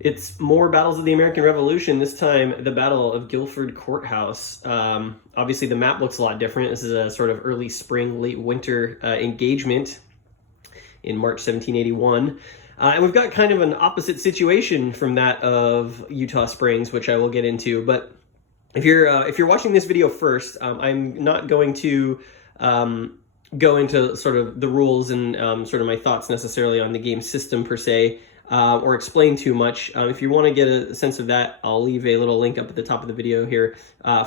It's more battles of the American Revolution, this time the Battle of Guilford Courthouse. Obviously the map looks a lot different. This is a sort of early spring, late winter engagement in March 1781. And we've got kind of an opposite situation from that of Eutaw Springs, which I will get into. But if you're watching this video first, I'm not going to go into sort of the rules and sort of my thoughts necessarily on the game system per se, or explain too much. If you want to get a sense of that, I'll leave a little link up at the top of the video here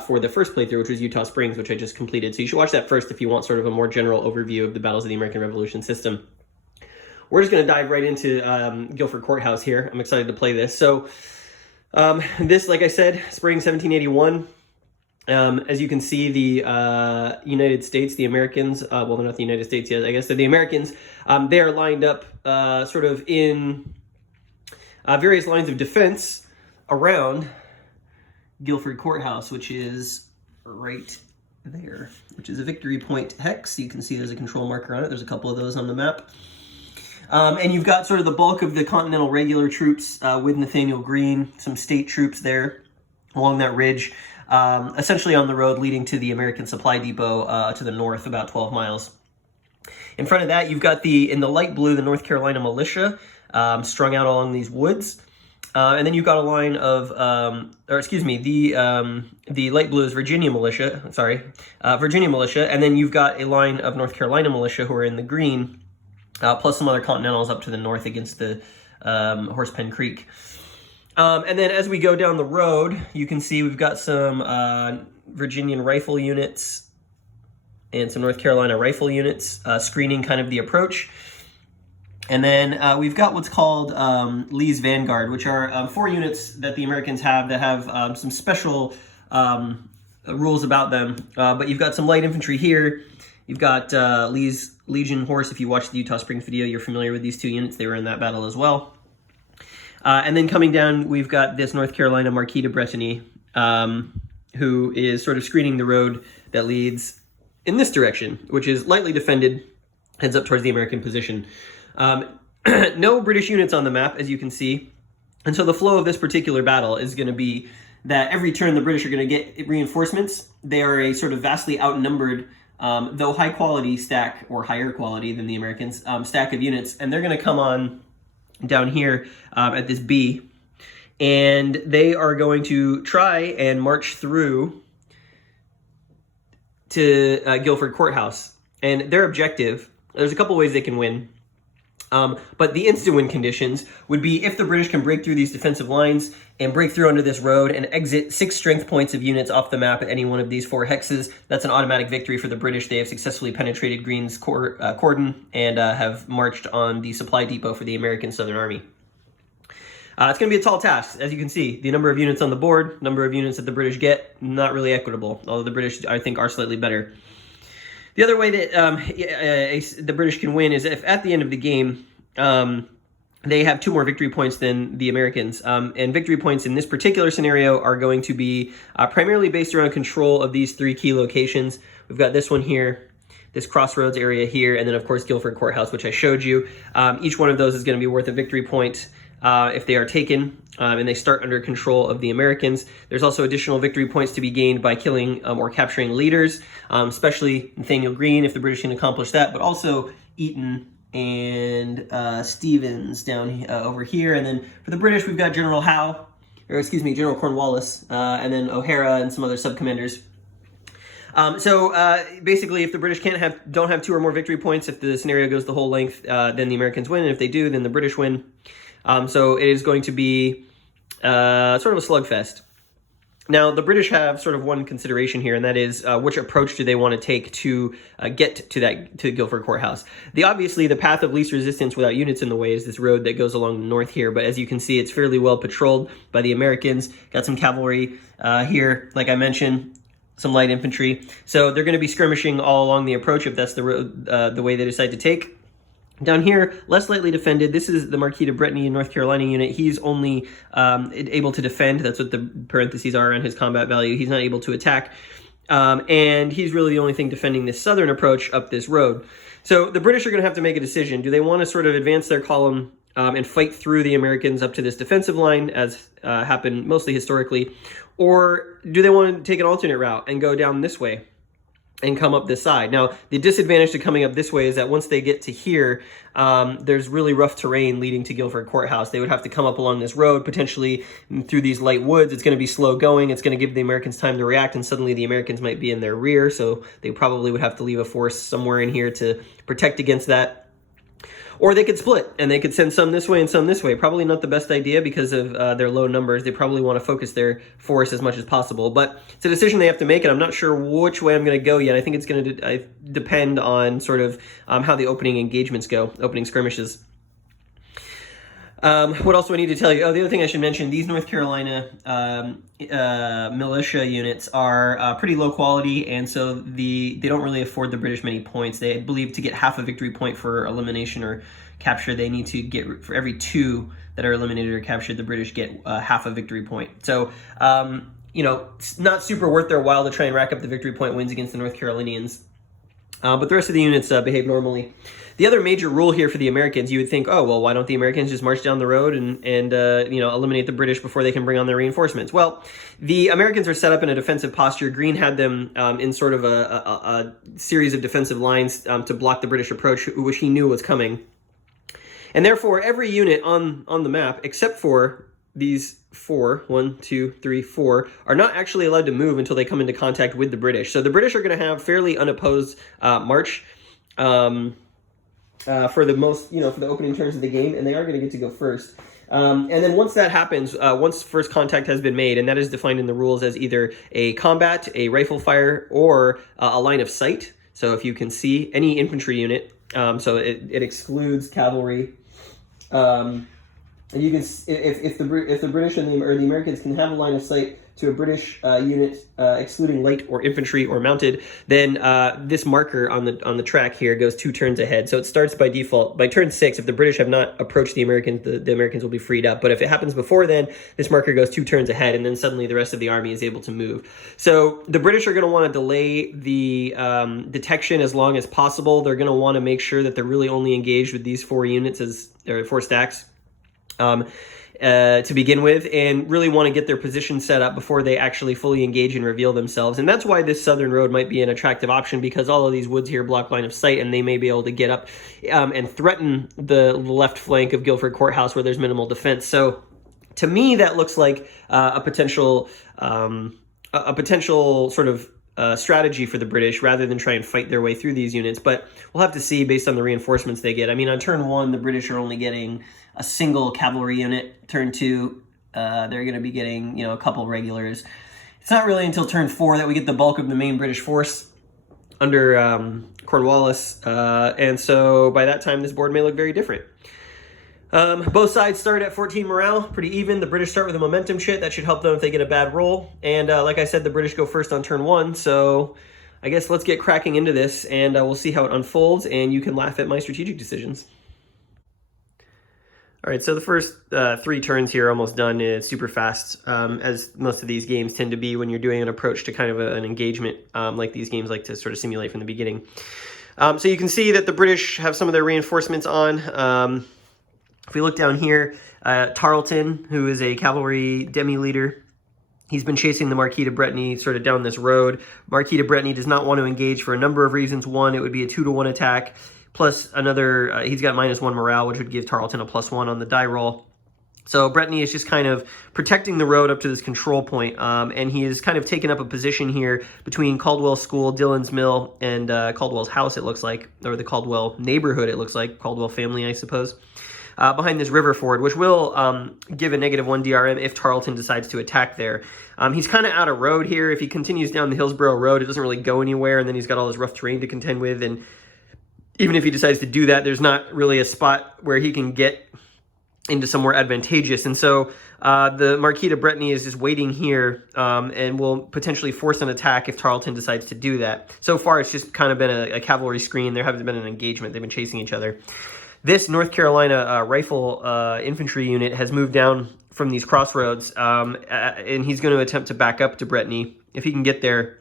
for the first playthrough, which was Eutaw Springs, which I just completed. So you should watch that first if you want sort of a more general overview of the Battles of the American Revolution system. We're just going to dive right into Guilford Courthouse here. I'm excited to play this. So this, like I said, spring 1781. As you can see, the United States, the Americans, well, they're not the United States yet, I guess they're the Americans. They are lined up sort of in various lines of defense around Guilford Courthouse, which is right there, which is a victory point hex. You can see there's a control marker on it. There's a couple of those on the map. And you've got sort of the bulk of the Continental regular troops with Nathaniel Greene, some state troops there along that ridge, essentially on the road leading to the American Supply Depot to the north, about 12 miles. In front of that, you've got in the light blue, the North Carolina militia strung out along these woods. And then you've got a line of, the light blue is Virginia militia, and then you've got a line of North Carolina militia who are in the green, plus some other Continentals up to the north against the Horsepen Creek. And then as we go down the road, you can see we've got some Virginian rifle units and some North Carolina rifle units screening kind of the approach. And then we've got what's called Lee's Vanguard, which are 4 units that the Americans have that have some special rules about them. But you've got some light infantry here. You've got Lee's Legion Horse. If you watched the Eutaw Springs video, you're familiar with these 2 units. They were in that battle as well. And then coming down, we've got this North Carolina Marquis de Bretigny, who is sort of screening the road that leads in this direction, which is lightly defended, heads up towards the American position. No British units on the map, as you can see. And so the flow of this particular battle is going to be that every turn the British are going to get reinforcements. They are a sort of vastly outnumbered, though high quality stack, or higher quality than the Americans, stack of units. And they're going to come on down here at this B, and they are going to try and march through to Guilford Courthouse. And their objective, there's a couple ways they can win, but the instant win conditions would be if the British can break through these defensive lines and break through under this road and exit 6 strength points of units off the map at any one of these 4 hexes. That's an automatic victory for the British. They have successfully penetrated Greene's cordon and have marched on the supply depot for the American Southern Army. It's going to be a tall task. As you can see, the number of units on the board, number of units that the British get, not really equitable, although the British, I think, are slightly better. The other way that the British can win is if at the end of the game, they have 2 more victory points than the Americans. And victory points in this particular scenario are going to be primarily based around control of these 3 key locations. We've got this one here, this crossroads area here, and then of course Guilford Courthouse, which I showed you. Each one of those is going to be worth a victory point if they are taken and they start under control of the Americans. There's also additional victory points to be gained by killing or capturing leaders, especially Nathaniel Greene if the British can accomplish that, but also Eaton and Stevens down over here. And then for the British, we've got General General Cornwallis, and then O'Hara and some other sub-commanders. So basically, if the British don't have 2 or more victory points, if the scenario goes the whole length, then the Americans win, and if they do, then the British win. So it is going to be sort of a slugfest. Now, the British have sort of one consideration here, and that is which approach do they want to take to get to Guilford Courthouse. Obviously, the path of least resistance without units in the way is this road that goes along the north here, but as you can see, it's fairly well patrolled by the Americans. Got some cavalry here, like I mentioned, some light infantry. So they're going to be skirmishing all along the approach if that's the road, the way they decide to take. Down here, less lightly defended. This is the Marquis de Bretigny North Carolina unit. He's only able to defend. That's what the parentheses are on his combat value. He's not able to attack. And he's really the only thing defending this southern approach up this road. So the British are going to have to make a decision. Do they want to sort of advance their column and fight through the Americans up to this defensive line, as happened mostly historically? Or do they want to take an alternate route and go down this way and come up this side? Now, the disadvantage to coming up this way is that once they get to here, there's really rough terrain leading to Guilford Courthouse. They would have to come up along this road, potentially through these light woods. It's going to be slow going. It's going to give the Americans time to react, and suddenly the Americans might be in their rear, so they probably would have to leave a force somewhere in here to protect against that. Or they could split, and they could send some this way and some this way. Probably not the best idea because of their low numbers. They probably want to focus their force as much as possible. But it's a decision they have to make, and I'm not sure which way I'm going to go yet. I think it's going to depend on sort of how the opening engagements go, opening skirmishes. What else do I need to tell you? Oh, the other thing I should mention, these North Carolina militia units are pretty low quality, and so they don't really afford the British many points. They believe to get half a victory point for elimination or capture, they need to get, for every 2 that are eliminated or captured, the British get half a victory point. So, you know, it's not super worth their while to try and rack up the victory point wins against the North Carolinians. But the rest of the units behave normally. The other major rule here for the Americans, you would think, oh, well, why don't the Americans just march down the road and you know, eliminate the British before they can bring on their reinforcements? Well, the Americans are set up in a defensive posture. Greene had them in sort of a series of defensive lines to block the British approach, which he knew was coming. And therefore, every unit on the map, except for these 4, 1, 2, 3, 4, are not actually allowed to move until they come into contact with the British. So the British are going to have fairly unopposed march for the most, you know, for the opening turns of the game, and they are going to get to go first. And then once that happens, once first contact has been made, and that is defined in the rules as either a combat, a rifle fire, or a line of sight. So if you can see any infantry unit, so it excludes cavalry. And you can, if the British and the Americans can have a line of sight to a British unit, excluding light or infantry or mounted, then this marker on the track here goes 2 turns ahead. So it starts by default by turn 6. If the British have not approached the Americans, the Americans will be freed up. But if it happens before then, this marker goes 2 turns ahead, and then suddenly the rest of the army is able to move. So the British are going to want to delay the detection as long as possible. They're going to want to make sure that they're really only engaged with these 4 units or 4 stacks. To begin with, and really want to get their position set up before they actually fully engage and reveal themselves. And that's why this southern road might be an attractive option, because all of these woods here block line of sight, and they may be able to get up and threaten the left flank of Guilford Courthouse where there's minimal defense. So to me, that looks like a potential sort of strategy for the British, rather than try and fight their way through these units. But we'll have to see based on the reinforcements they get. I mean, on turn 1, the British are only getting a single cavalry unit. Turn 2, they're going to be getting, you know, a couple regulars. It's not really until turn 4 that we get the bulk of the main British force under Cornwallis, and so by that time this board may look very different. Both sides start at 14 morale, pretty even. The British start with a momentum shit. That should help them if they get a bad roll. And like I said, the British go first on turn 1, so I guess let's get cracking into this, and we'll see how it unfolds, and you can laugh at my strategic decisions. All right, so the first 3 turns here are almost done. It's super fast, as most of these games tend to be when you're doing an approach to kind of an engagement, like these games like to sort of simulate from the beginning. So you can see that the British have some of their reinforcements on. If we look down here, Tarleton, who is a cavalry demi-leader, he's been chasing the Marquis de Brittany sort of down this road. Marquis de Brittany does not want to engage for a number of reasons. One, it would be a 2-to-1 attack, plus another, he's got -1 morale, which would give Tarleton a +1 on the die roll. So Brittany is just kind of protecting the road up to this control point, and he has kind of taken up a position here between Caldwell School, Dillon's Mill, and Caldwell's house, it looks like, or the Caldwell neighborhood, it looks like, Caldwell family, I suppose. Behind this river ford, which will give a -1 DRM if Tarleton decides to attack there. He's kind of out of road here. If he continues down the Hillsborough Road, it doesn't really go anywhere, and then he's got all this rough terrain to contend with, and even if he decides to do that, there's not really a spot where he can get into somewhere advantageous. And so the Marquis de Brittany is just waiting here and will potentially force an attack if Tarleton decides to do that. So far, it's just kind of been a cavalry screen. There hasn't been an engagement. They've been chasing each other. This North Carolina rifle infantry unit has moved down from these crossroads, and he's going to attempt to back up to Brittany if he can get there.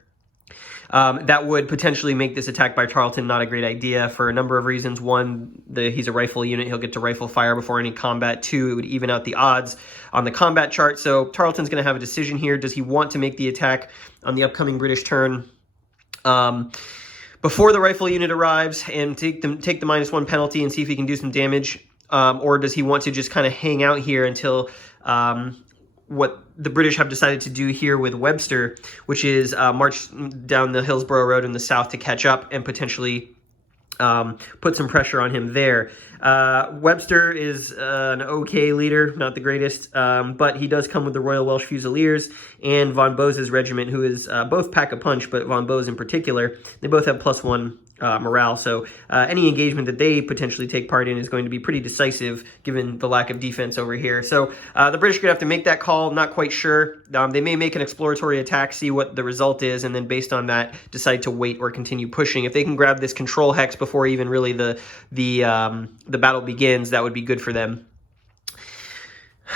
that would potentially make this attack by Tarleton not a great idea for a number of reasons. One, he's a rifle unit. He'll get to rifle fire before any combat. Two, it would even out the odds on the combat chart. So Tarleton's going to have a decision here. Does he want to make the attack on the upcoming British turn before the rifle unit arrives and take the -1 penalty and see if he can do some damage? Or does he want to just kind of hang out here until what the British have decided to do here with Webster, which is march down the Hillsborough Road in the south to catch up and potentially put some pressure on him there. Webster is an okay leader, not the greatest, but he does come with the Royal Welsh Fusiliers and Von Bose's regiment, who is both pack a punch, but Von Bose in particular. They both have +1 morale, so any engagement that they potentially take part in is going to be pretty decisive given the lack of defense over here. So the British are going to have to make that call. Not quite sure. They may make an exploratory attack, see what the result is, and then based on that decide to wait or continue pushing. If they can grab this control hex before even really the battle begins, that would be good for them.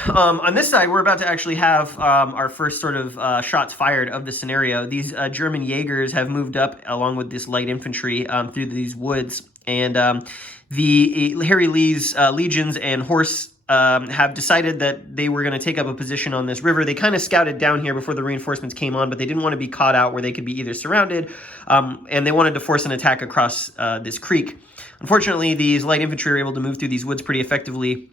On this side, we're about to actually have our first sort of shots fired of the scenario. These German Jaegers have moved up along with this light infantry through these woods, and the Harry Lee's legions and horse have decided that they were going to take up a position on this river. They kind of scouted down here before the reinforcements came on, but they didn't want to be caught out where they could be either surrounded, and they wanted to force an attack across this creek. Unfortunately, these light infantry were able to move through these woods pretty effectively,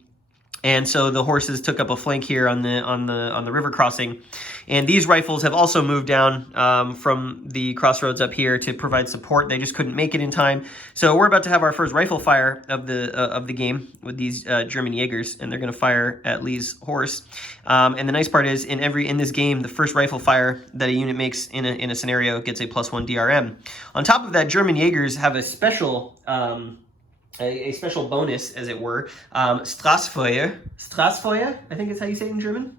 and so the horses took up a flank here on the river crossing. And these rifles have also moved down from the crossroads up here to provide support. They just couldn't make it in time. So we're about to have our first rifle fire of the game with these German Jaegers, and they're going to fire at Lee's horse. And the nice part is, in this game, the first rifle fire that a unit makes in a scenario gets a +1 DRM. On top of that, German Jaegers have a special special bonus, as it were, Straßfeuer. Straßfeuer, I think is how you say it in German.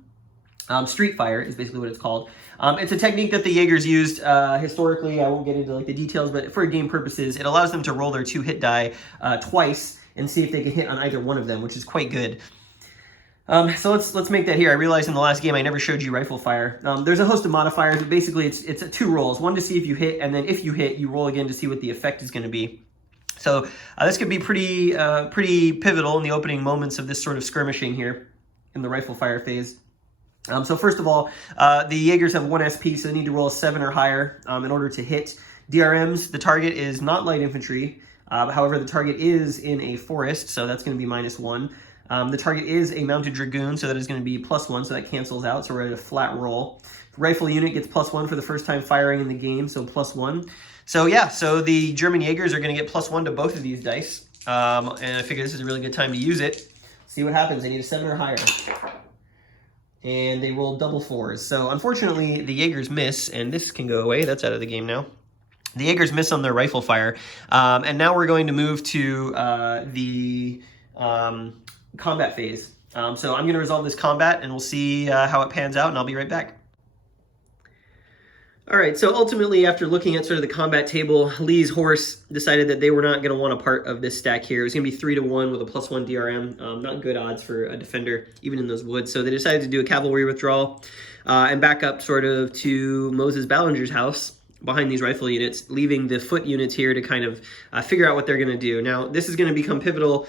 Street fire is basically what it's called. It's a technique that the Jaegers used historically. I won't get into like the details, but for game purposes, it allows them to roll their 2 hit die twice and see if they can hit on either one of them, which is quite good. So let's make that here. I realized in the last game I never showed you rifle fire. There's a host of modifiers, but basically it's 2 rolls. One to see if you hit, and then if you hit, you roll again to see what the effect is going to be. So this could be pretty pivotal in the opening moments of this sort of skirmishing here in the rifle fire phase. So first of all, the Jaegers have 1 SP, so they need to roll a 7 or higher in order to hit. DRMs, the target is not light infantry. However, the target is in a forest, so that's going to be -1. The target is a mounted dragoon, so that is going to be +1, so that cancels out, so we're at a flat roll. Rifle unit gets +1 for the first time firing in the game, so +1. So yeah, so the German Jaegers are going to get +1 to both of these dice, and I figure this is a really good time to use it. See what happens. They need a 7 or higher, and they roll double 4s. So unfortunately, the Jaegers miss, and this can go away. That's out of the game now. The Jaegers miss on their rifle fire, and now we're going to move to the combat phase. So I'm going to resolve this combat, and we'll see how it pans out, and I'll be right back. All right, so ultimately, after looking at sort of the combat table, Lee's horse decided that they were not going to want a part of this stack here. It was going to be 3-1 with a +1 DRM. Not good odds for a defender, even in those woods. So they decided to do a cavalry withdrawal and back up sort of to Moses Ballinger's house behind these rifle units, leaving the foot units here to kind of figure out what they're going to do. Now, this is going to become pivotal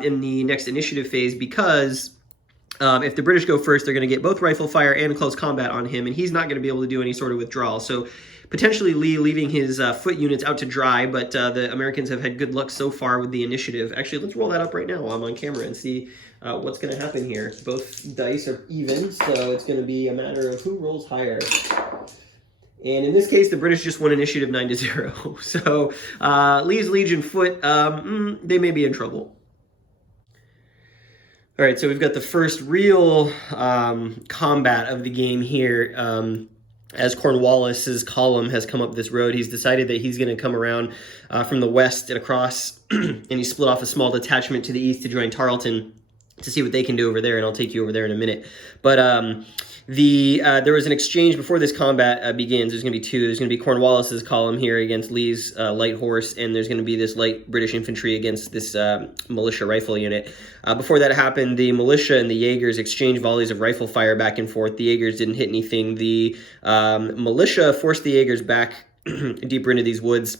in the next initiative phase because if the British go first, they're going to get both rifle fire and close combat on him, and he's not going to be able to do any sort of withdrawal. So potentially Lee leaving his foot units out to dry, but the Americans have had good luck so far with the initiative. Actually, let's roll that up right now while I'm on camera and see what's going to happen here. Both dice are even, so it's going to be a matter of who rolls higher. And in this case, the British just won initiative 9-0. So Lee's Legion foot, they may be in trouble. All right, so we've got the first real combat of the game here. As Cornwallis's column has come up this road, he's decided that he's going to come around from the west and across, and he split off a small detachment to the east to join Tarleton to see what they can do over there, and I'll take you over there in a minute. But there was an exchange before this combat begins. There's going to be 2. There's going to be Cornwallis's column here against Lee's light horse, and there's going to be this light British infantry against this militia rifle unit. Before that happened, the militia and the Jaegers exchanged volleys of rifle fire back and forth. The Jaegers didn't hit anything. The militia forced the Jaegers back deeper into these woods.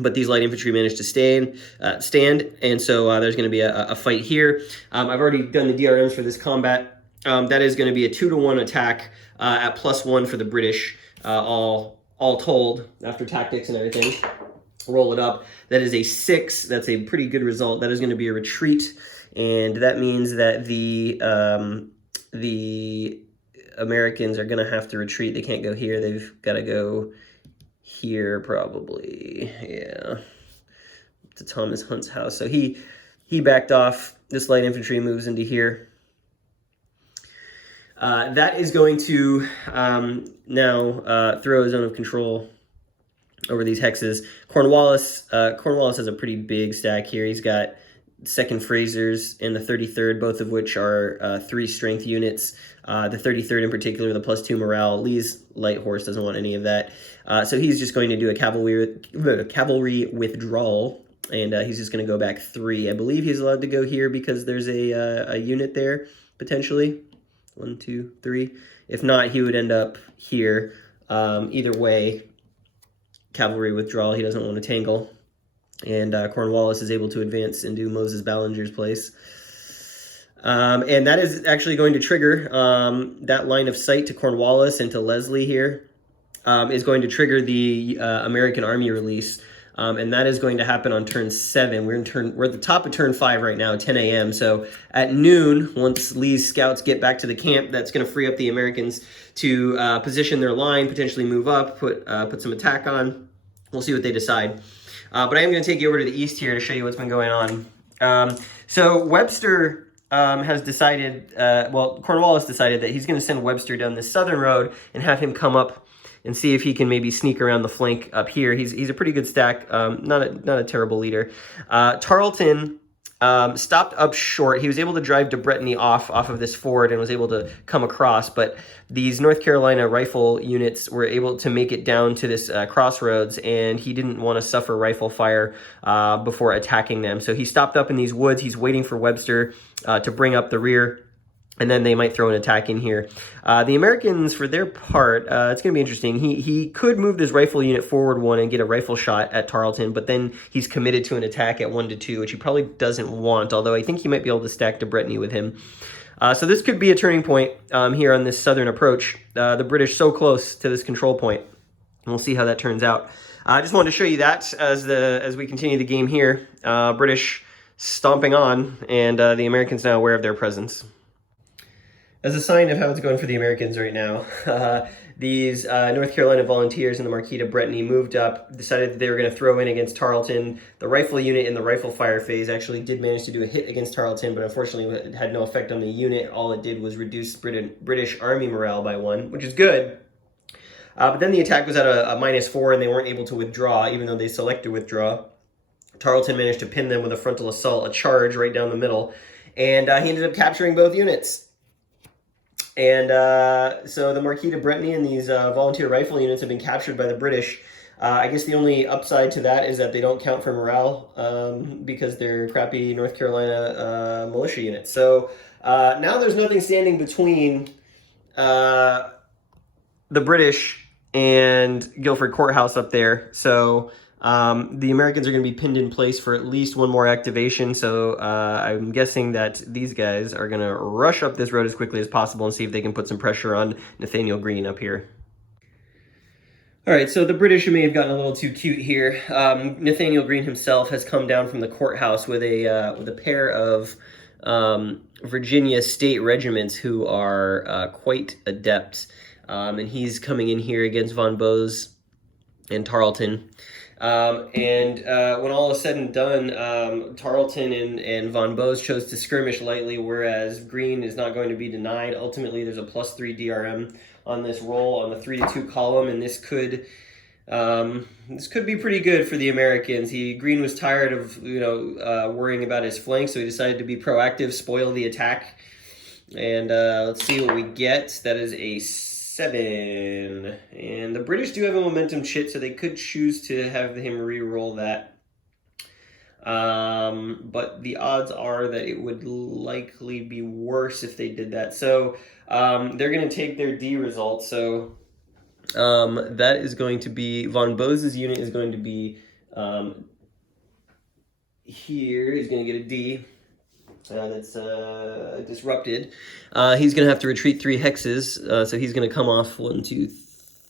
But these light infantry managed to stand, and so there's going to be a fight here. I've already done the DRMs for this combat. That is going to be a 2-to-1 attack at +1 for the British, all told, after tactics and everything. Roll it up. That is a 6. That's a pretty good result. That is going to be a retreat, and that means that the Americans are going to have to retreat. They can't go here. They've got to go here probably, yeah, to Thomas Hunt's house. So he backed off. This light infantry moves into here. That is going to now throw a zone of control over these hexes. Cornwallis has a pretty big stack here. He's got 2nd Frasers and the 33rd, both of which are 3 strength units. The 33rd in particular, the +2 morale. Lee's light horse doesn't want any of that. So he's just going to do a cavalry withdrawal, and he's just going to go back 3. I believe he's allowed to go here because there's a unit there, potentially. 1, 2, 3. If not, he would end up here. Either way, cavalry withdrawal. He doesn't want to tangle. And Cornwallis is able to advance into Moses Ballinger's place. And that is actually going to trigger that line of sight to Cornwallis and to Leslie here is going to trigger the American Army release. And that is going to happen on turn 7. We're at the top of turn 5 right now, 10 a.m. So at noon, once Lee's scouts get back to the camp, that's going to free up the Americans to position their line, potentially move up, put some attack on. We'll see what they decide. But I am going to take you over to the east here to show you what's been going on. So Webster has decided, Cornwallis decided that he's going to send Webster down the southern road and have him come up and see if he can maybe sneak around the flank up here. He's a pretty good stack, not a terrible leader. Tarleton stopped up short. He was able to drive DeBretany off of this ford and was able to come across, but these North Carolina rifle units were able to make it down to this crossroads, and he didn't want to suffer rifle fire before attacking them. So he stopped up in these woods. He's waiting for Webster to bring up the rear, and then they might throw an attack in here. The Americans, for their part, it's going to be interesting. He could move this rifle unit forward 1 and get a rifle shot at Tarleton, but then he's committed to an attack at 1 to 2, which he probably doesn't want, although I think he might be able to stack DeBretany with him. So this could be a turning point here on this southern approach. The British so close to this control point. And we'll see how that turns out. I just wanted to show you that as we continue the game here. British stomping on, and the Americans now aware of their presence. As a sign of how it's going for the Americans right now, these North Carolina volunteers in the Marquis de Bretigny moved up, decided that they were going to throw in against Tarleton. The rifle unit in the rifle fire phase actually did manage to do a hit against Tarleton, but unfortunately it had no effect on the unit. All it did was reduce British Army morale by 1, which is good. But then the attack was at a -4, and they weren't able to withdraw, even though they selected withdraw. Tarleton managed to pin them with a frontal assault, a charge right down the middle, and he ended up capturing both units. And so the Marquis de Bretigny and these volunteer rifle units have been captured by the British. I guess the only upside to that is that they don't count for morale because they're crappy North Carolina militia units. So now there's nothing standing between the British and Guilford Courthouse up there. So the Americans are going to be pinned in place for at least 1 more activation. So I'm guessing that these guys are going to rush up this road as quickly as possible and see if they can put some pressure on Nathaniel Greene up here. All right, so the British may have gotten a little too cute here. Nathaniel Greene himself has come down from the courthouse with a pair of Virginia state regiments who are quite adept. And he's coming in here against Von Bose and Tarleton. When all is said and done, Tarleton and Von Bose chose to skirmish lightly, whereas Greene is not going to be denied. Ultimately, there's a +3 DRM on this roll on the 3 to 2 column, and this could be pretty good for the Americans. Greene was tired of worrying about his flank, so he decided to be proactive, spoil the attack, and let's see what we get. That is a 7, and the British do have a momentum chit, so they could choose to have him re-roll that. But the odds are that it would likely be worse if they did that. So they're going to take their D result. So That is going to be, von Bose's unit is going to be here. He's going to get a D. That's disrupted. He's going to have to retreat 3 hexes, so he's going to come off 1, 2,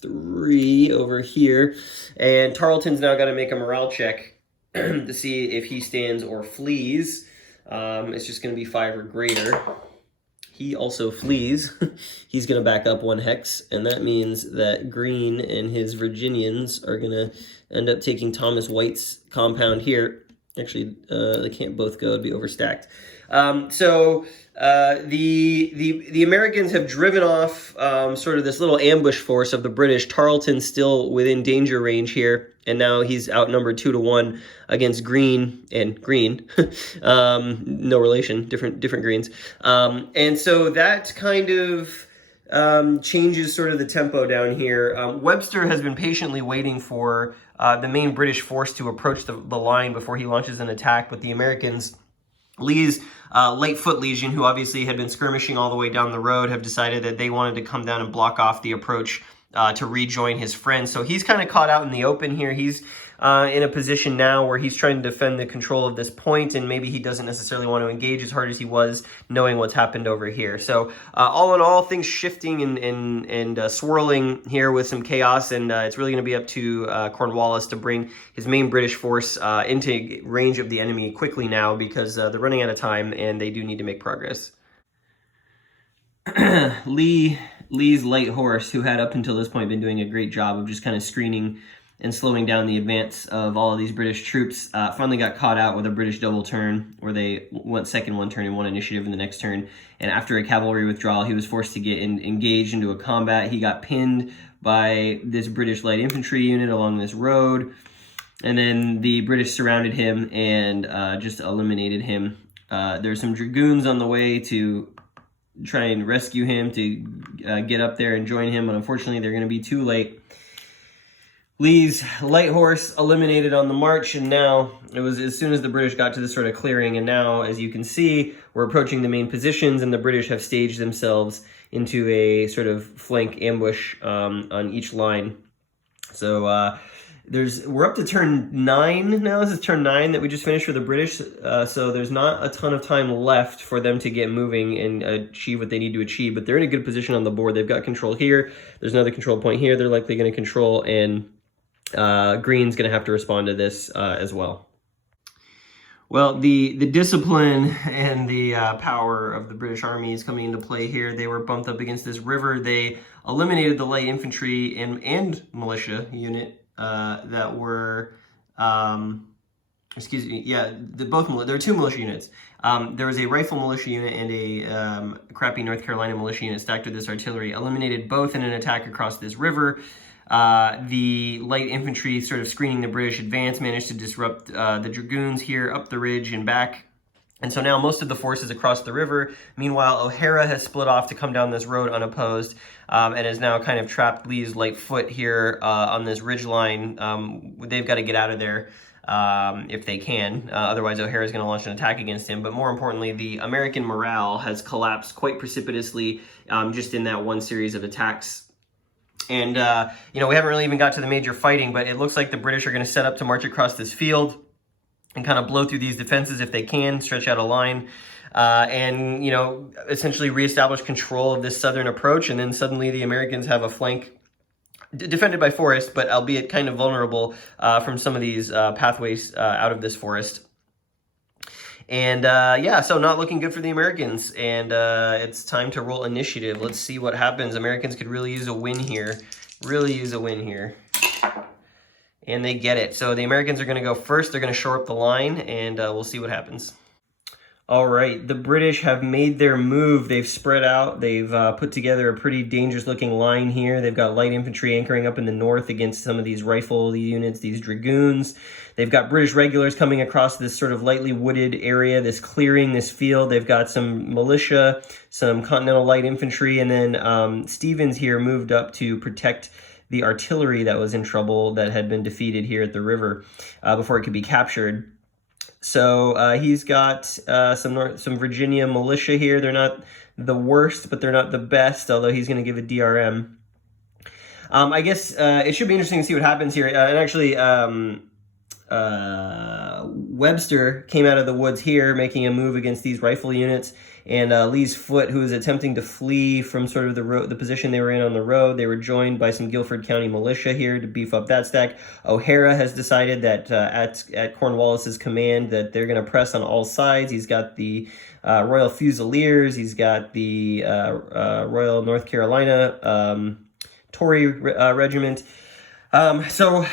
3 over here. And Tarleton's now got to make a morale check to see if he stands or flees. It's just going to be 5 or greater. He also flees. He's going to back up 1 hex, and that means that Green and his Virginians are going to end up taking Thomas White's compound here. Actually, they can't both go. It'd be overstacked. So the Americans have driven off sort of this little ambush force of the British. Tarleton's still within danger range here, and now he's outnumbered 2 to 1 against Green and Green. No relation, different Greens. And so that kind of changes sort of the tempo down here. Webster has been patiently waiting for the main British force to approach the line before he launches an attack, but the Americans, Lee's Late Foot Legion, who obviously had been skirmishing all the way down the road, have decided that they wanted to come down and block off the approach to rejoin his friends. So he's kind of caught out in the open here. He's in a position now where he's trying to defend the control of this point, and maybe he doesn't necessarily want to engage as hard as he was, knowing what's happened over here. So all in all, things shifting and swirling here with some chaos, and it's really going to be up to Cornwallis to bring his main British force into range of the enemy quickly now, because they're running out of time and they do need to make progress. Lee's light horse, who had up until this point been doing a great job of just kind of screening and slowing down the advance of all of these British troops, finally got caught out with a British double turn, where they went second one turn and won initiative in the next turn. And after a cavalry withdrawal, he was forced to get engaged into a combat. He got pinned by this British light infantry unit along this road, and then the British surrounded him and just eliminated him. There's some dragoons on the way to try and rescue him, to get up there and join him, but unfortunately they're going to be too late. Lee's light horse eliminated on the march, and now it was as soon as the British got to this sort of clearing, and now, as you can see, we're approaching the main positions, and the British have staged themselves into a sort of flank ambush on each line. So we're up to turn 9 now. This is turn 9 that we just finished for the British, so there's not a ton of time left for them to get moving and achieve what they need to achieve, but they're in a good position on the board. They've got control here. There's another control point here they're likely going to control, and Green's going to have to respond to this as well. Well, the discipline and the power of the British Army is coming into play here. They were bumped up against this river. They eliminated the light infantry and militia unit that were, excuse me, yeah, there are 2 militia units. There was a rifle militia unit and a crappy North Carolina militia unit stacked with this artillery. Eliminated both in an attack across this river. The light infantry, sort of screening the British advance, managed to disrupt the dragoons here up the ridge and back. And so now most of the forces across the river. Meanwhile, O'Hara has split off to come down this road unopposed, and is now kind of trapped Lee's light foot here on this ridge line. They've got to get out of there if they can. Otherwise, O'Hara is going to launch an attack against him. But more importantly, the American morale has collapsed quite precipitously just in that one series of attacks. And, we haven't really even got to the major fighting, but it looks like the British are going to set up to march across this field and kind of blow through these defenses if they can, stretch out a line, and, essentially reestablish control of this southern approach. And then suddenly the Americans have a flank defended by forest, but albeit kind of vulnerable from some of these pathways out of this forest. And so not looking good for the Americans, and it's time to roll initiative. Let's see what happens. Americans could really use a win here. And they get it. So the Americans are going to go first. They're going to shore up the line, and we'll see what happens. All right, the British have made their move. They've spread out. They've put together a pretty dangerous-looking line here. They've got light infantry anchoring up in the north against some of these rifle units, these dragoons. They've got British regulars coming across this sort of lightly wooded area, this clearing, this field. They've got some militia, some Continental light infantry, and then Stevens here moved up to protect the artillery that was in trouble, that had been defeated here at the river before it could be captured. So he's got some Virginia militia here. They're not the worst, but they're not the best, although he's going to give a DRM. I guess it should be interesting to see what happens here. And actually, Webster came out of the woods here, making a move against these rifle units. And Lee's Foot, who was attempting to flee from sort of the position they were in on the road, they were joined by some Guilford County militia here to beef up that stack. O'Hara has decided that at Cornwallis's command that they're going to press on all sides. He's got the Royal Fusiliers, he's got the Royal North Carolina Tory Regiment. So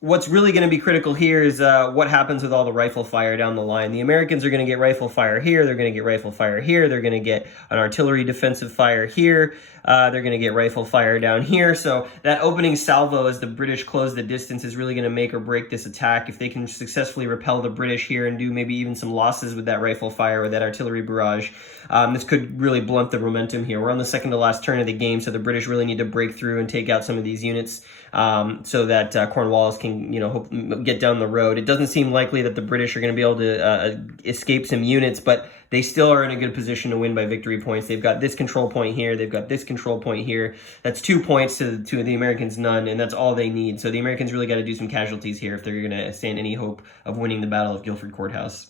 what's really going to be critical here is what happens with all the rifle fire down the line. The Americans are going to get rifle fire here. They're going to get rifle fire here. They're going to get an artillery defensive fire here. They're going to get rifle fire down here. So that opening salvo as the British close the distance is really going to make or break this attack. If they can successfully repel the British here and do maybe even some losses with that rifle fire or that artillery barrage, this could really blunt the momentum here. We're on the second to last turn of the game, so the British really need to break through and take out some of these units so that Cornwallis can, get down the road. It doesn't seem likely that the British are going to be able to escape some units, but they still are in a good position to win by victory points. They've got this control point here. They've got this control point here. That's 2 points to the Americans, none, and that's all they need. So the Americans really got to do some casualties here if they're going to stand any hope of winning the Battle of Guilford Courthouse.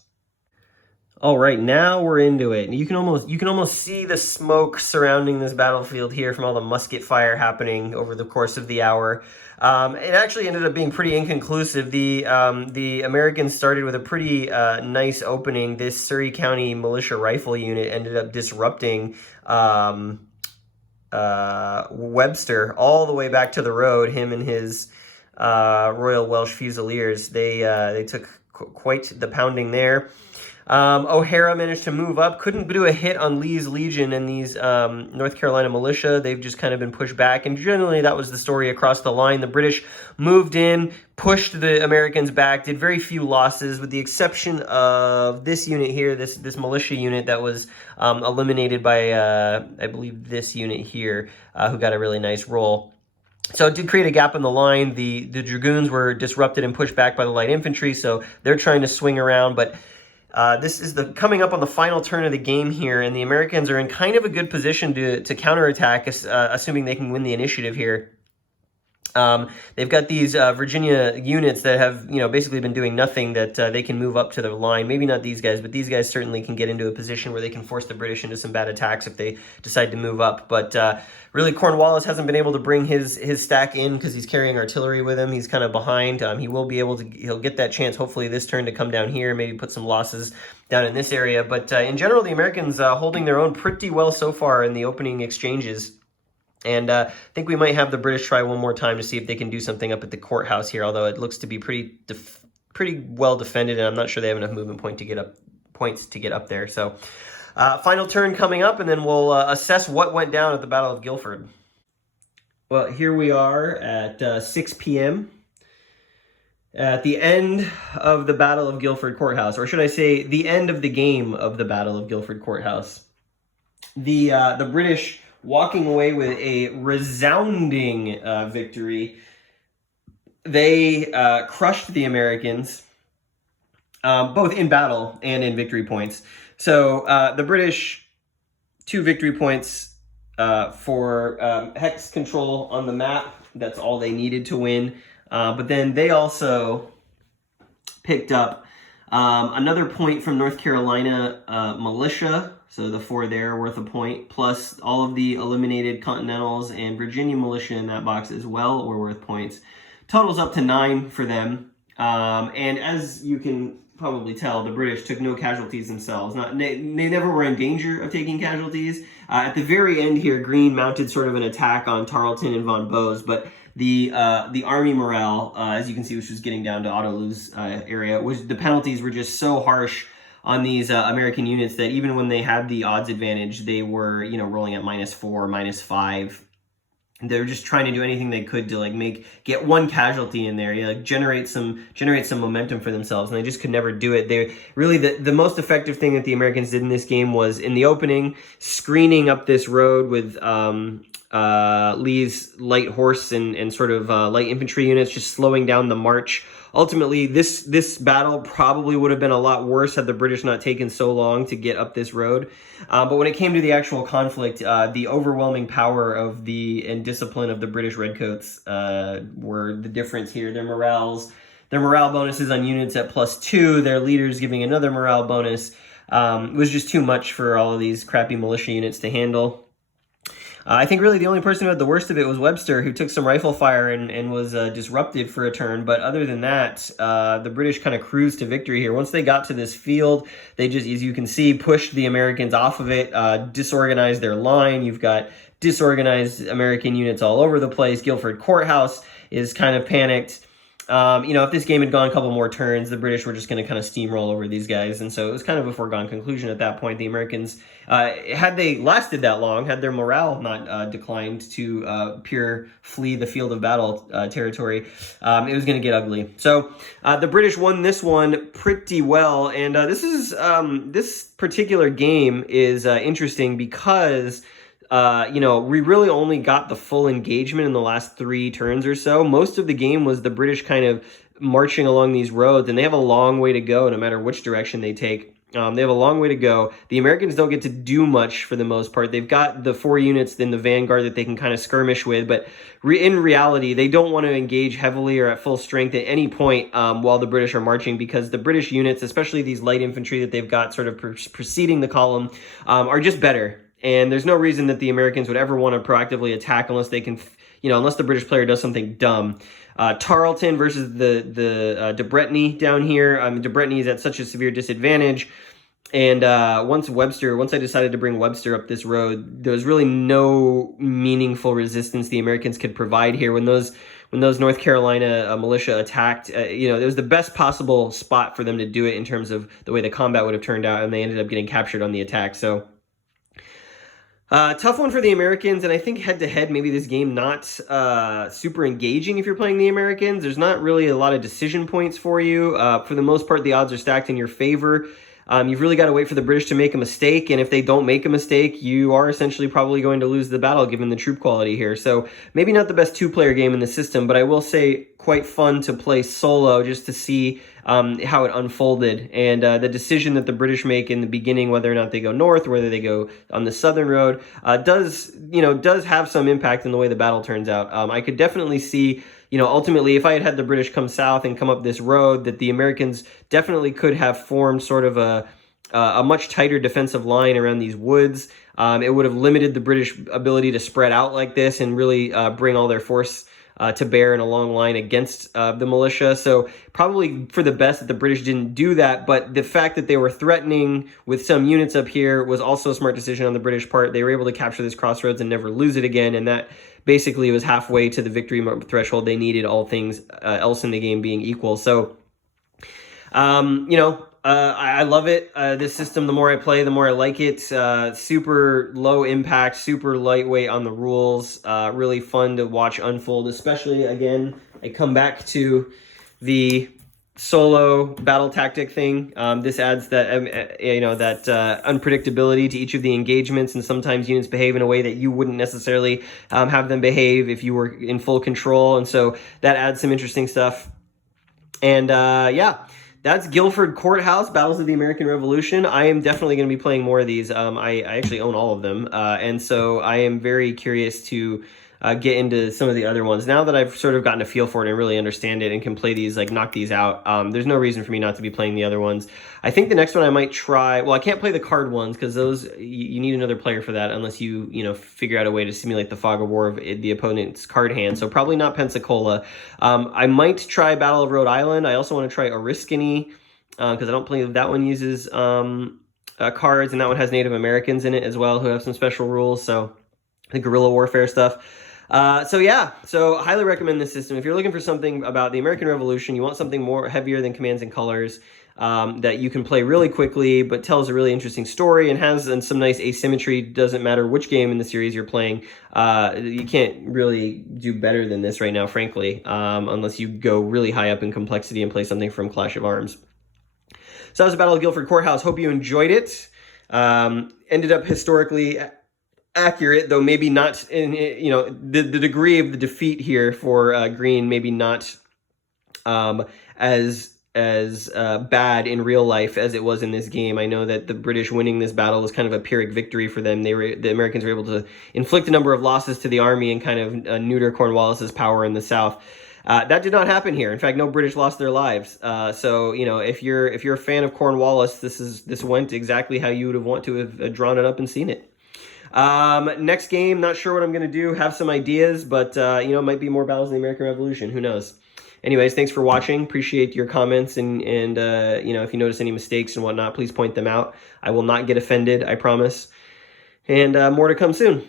All right, now we're into it. You can almost see the smoke surrounding this battlefield here from all the musket fire happening over the course of the hour. It actually ended up being pretty inconclusive. The Americans started with a pretty nice opening. This Surrey County Militia Rifle Unit ended up disrupting Webster all the way back to the road. Him and his Royal Welsh Fusiliers. They took quite the pounding there. O'Hara managed to move up, couldn't do a hit on Lee's Legion and these North Carolina militia. They've just kind of been pushed back, and generally that was the story across the line. The British moved in, pushed the Americans back, did very few losses, with the exception of this unit here, this militia unit that was eliminated by, I believe, this unit here, who got a really nice roll. So it did create a gap in the line. The Dragoons were disrupted and pushed back by the light infantry, so they're trying to swing around, but this is coming up on the final turn of the game here, and the Americans are in kind of a good position to counterattack, assuming they can win the initiative here. They've got these Virginia units that have, basically been doing nothing, that they can move up to the line. Maybe not these guys, but these guys certainly can get into a position where they can force the British into some bad attacks if they decide to move up. But really, Cornwallis hasn't been able to bring his stack in because he's carrying artillery with him. He's kind of behind. He will be able to, he'll get that chance, hopefully this turn, to come down here, maybe put some losses down in this area. But in general, the Americans holding their own pretty well so far in the opening exchanges. And I think we might have the British try one more time to see if they can do something up at the courthouse here, although it looks to be pretty well defended, and I'm not sure they have enough movement points to get up there. So final turn coming up, and then we'll assess what went down at the Battle of Guilford. Well, here we are at 6 p.m. at the end of the Battle of Guilford Courthouse, or should I say the end of the game of the Battle of Guilford Courthouse. The British walking away with a resounding victory. They crushed the Americans, both in battle and in victory points. So the British, 2 victory points for hex control on the map. That's all they needed to win. But then they also picked up another point from North Carolina militia. So the 4 there worth a point, plus all of the eliminated Continentals and Virginia militia in that box as well were worth points. Totals up to 9 for them. And as you can probably tell, the British took no casualties themselves. They never were in danger of taking casualties. At the very end here, Greene mounted sort of an attack on Tarleton and Von Bose, but the army morale, as you can see, which was getting down to auto-lose area, the penalties were just so harsh on these American units that even when they had the odds advantage, they were, rolling at -4, -5. They were just trying to do anything they could to get one casualty in there, generate some momentum for themselves, and they just could never do it. They really the most effective thing that the Americans did in this game was in the opening, screening up this road with Lee's light horse and sort of light infantry units, just slowing down the march ultimately, this battle probably would have been a lot worse had the British not taken so long to get up this road. But when it came to the actual conflict, the overwhelming power of and discipline of the British Redcoats were the difference here. Their morale bonuses on units at +2, their leaders giving another morale bonus, was just too much for all of these crappy militia units to handle. I think really the only person who had the worst of it was Webster, who took some rifle fire and was disrupted for a turn. But other than that, the British kind of cruised to victory here. Once they got to this field, they just, as you can see, pushed the Americans off of it, disorganized their line. You've got disorganized American units all over the place. Guilford Courthouse is kind of panicked. If this game had gone a couple more turns, the British were just going to kind of steamroll over these guys. And so it was kind of a foregone conclusion at that point. The Americans, had they lasted that long, had their morale not declined to pure flee the field of battle territory, it was going to get ugly. So the British won this one pretty well. And this particular game is interesting because we really only got the full engagement in the last 3 turns or so. Most of the game was the British kind of marching along these roads, and they have a long way to go no matter which direction they take. They have a long way to go. The Americans don't get to do much for the most part. They've got the 4 units in the vanguard that they can kind of skirmish with, but in reality, they don't want to engage heavily or at full strength at any point while the British are marching, because the British units, especially these light infantry that they've got sort of preceding the column, are just better. And there's no reason that the Americans would ever want to proactively attack unless they can, unless the British player does something dumb. Tarleton versus the de Breteuil down here. De Breteuil is at such a severe disadvantage. And once I decided to bring Webster up this road, there was really no meaningful resistance the Americans could provide here. When those North Carolina militia attacked, it was the best possible spot for them to do it in terms of the way the combat would have turned out, and they ended up getting captured on the attack. So tough one for the Americans, and I think head-to-head, maybe this game not super engaging if you're playing the Americans. There's not really a lot of decision points for you. For the most part, the odds are stacked in your favor. You've really got to wait for the British to make a mistake, and if they don't make a mistake, you are essentially probably going to lose the battle given the troop quality here. So maybe not the best 2-player game in the system, but I will say quite fun to play solo just to see how it unfolded. And the decision that the British make in the beginning, whether or not they go north, whether they go on the southern road, does have some impact in the way the battle turns out. I could definitely see, ultimately, if I had the British come south and come up this road, that the Americans definitely could have formed sort of a much tighter defensive line around these woods. It would have limited the British ability to spread out like this and really bring all their force to bear in a long line against the militia. So probably for the best that the British didn't do that, but the fact that they were threatening with some units up here was also a smart decision on the British part. They were able to capture this crossroads and never lose it again, and that basically was halfway to the victory threshold they needed, all things else in the game being equal. So, I love it. This system, the more I play, the more I like it. Super low impact, super lightweight on the rules. Really fun to watch unfold, especially, again, I come back to the solo battle tactic thing. This adds that, unpredictability to each of the engagements, and sometimes units behave in a way that you wouldn't necessarily have them behave if you were in full control. And so that adds some interesting stuff. And that's Guilford Courthouse, Battles of the American Revolution. I am definitely going to be playing more of these. I actually own all of them. And so I am very curious to get into some of the other ones. Now that I've sort of gotten a feel for it and really understand it and can play these, knock these out, there's no reason for me not to be playing the other ones. I think the next one I might try, well, I can't play the card ones because those, you need another player for that unless you figure out a way to simulate the fog of war of the opponent's card hand. So probably not Pensacola. I might try Battle of Rhode Island. I also want to try Oriskany because I don't believe that one uses cards, and that one has Native Americans in it as well who have some special rules. So the guerrilla warfare stuff. So highly recommend this system. If you're looking for something about the American Revolution, you want something more heavier than Commands and Colors, that you can play really quickly, but tells a really interesting story and has some nice asymmetry. Doesn't matter which game in the series you're playing. You can't really do better than this right now, frankly, unless you go really high up in complexity and play something from Clash of Arms. So that was the Battle of Guilford Courthouse. Hope you enjoyed it. Ended up historically accurate, though maybe not in, the degree of the defeat here for Green, maybe not as bad in real life as it was in this game. I know that the British winning this battle was kind of a Pyrrhic victory for them. The Americans were able to inflict a number of losses to the army and kind of neuter Cornwallis's power in the south. That did not happen here. In fact, no British lost their lives. So you know, if you're a fan of Cornwallis, this went exactly how you would have want to have drawn it up and seen it. Next game, not sure what I'm going to do. Have some ideas, but you know, it might be more battles in the American Revolution. Who knows? Anyways, thanks for watching. Appreciate your comments, and you know, if you notice any mistakes and whatnot, please point them out. I will not get offended, I promise. And more to come soon.